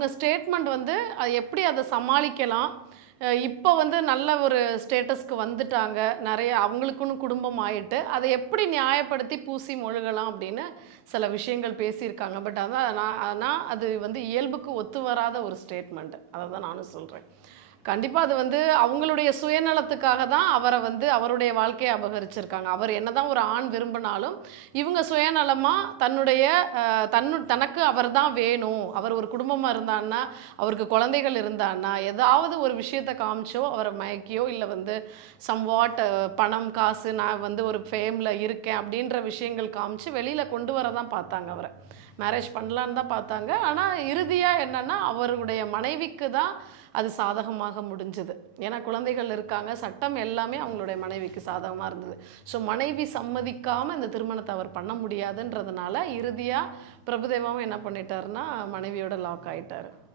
உங்கள் ஸ்டேட்மெண்ட் வந்து அது எப்படி அதை சமாளிக்கலாம்? இப்போ வந்து நல்ல ஒரு ஸ்டேட்டஸ்க்கு வந்துட்டாங்க. நிறைய அவங்களுக்குன்னு குடும்பம் ஆயிட்டு அதை எப்படி நியாயப்படுத்தி பூசி மொழுகலாம் அப்படின்னு சில விஷயங்கள் பேசியிருக்காங்க. பட் அதான் நான் ஆனால் அது வந்து இயல்புக்கு ஒத்து வராத ஒரு ஸ்டேட்மெண்ட் அதை தான் நானும் சொல்கிறேன் கண்டிப்பாக அது வந்து அவங்களுடைய சுயநலத்துக்காக தான் அவரை வந்து அவருடைய வாழ்க்கையை அபகரிச்சிருக்காங்க. அவர் என்னதான் ஒரு ஆண் விரும்பினாலும் இவங்க சுயநலமாக தன்னுடைய தன்னு தனக்கு அவர் தான் வேணும். அவர் ஒரு குடும்பமாக இருந்தான்னா அவருக்கு குழந்தைகள் இருந்தான்னா ஏதாவது ஒரு விஷயத்தை காமிச்சோ அவரை மயக்கியோ இல்லை வந்து சம்வாட் பணம் காசு நான் வந்து ஒரு ஃபேமில் இருக்கேன் அப்படின்ற விஷயங்கள் காமிச்சு வெளியில் கொண்டு வர தான் பார்த்தாங்க அவரை. மேரேஜ் பண்ணலான்னு தான் பார்த்தாங்க. ஆனால் இறுதியாக என்னென்னா அவருடைய மனைவிக்கு தான் அது சாதகமாக முடிஞ்சது. ஏன்னா குழந்தைகள் இருக்காங்க சட்டம் எல்லாமே அவங்களுடைய மனைவிக்கு சாதகமாக இருந்தது. ஸோ மனைவி சம்மதிக்காமல் இந்த திருமணத்தை அவர் பண்ண முடியாதுன்றதுனால இறுதியாக பிரபுதேவாவும் என்ன பண்ணிட்டாருன்னா மனைவியோட லாக் ஆகிட்டார்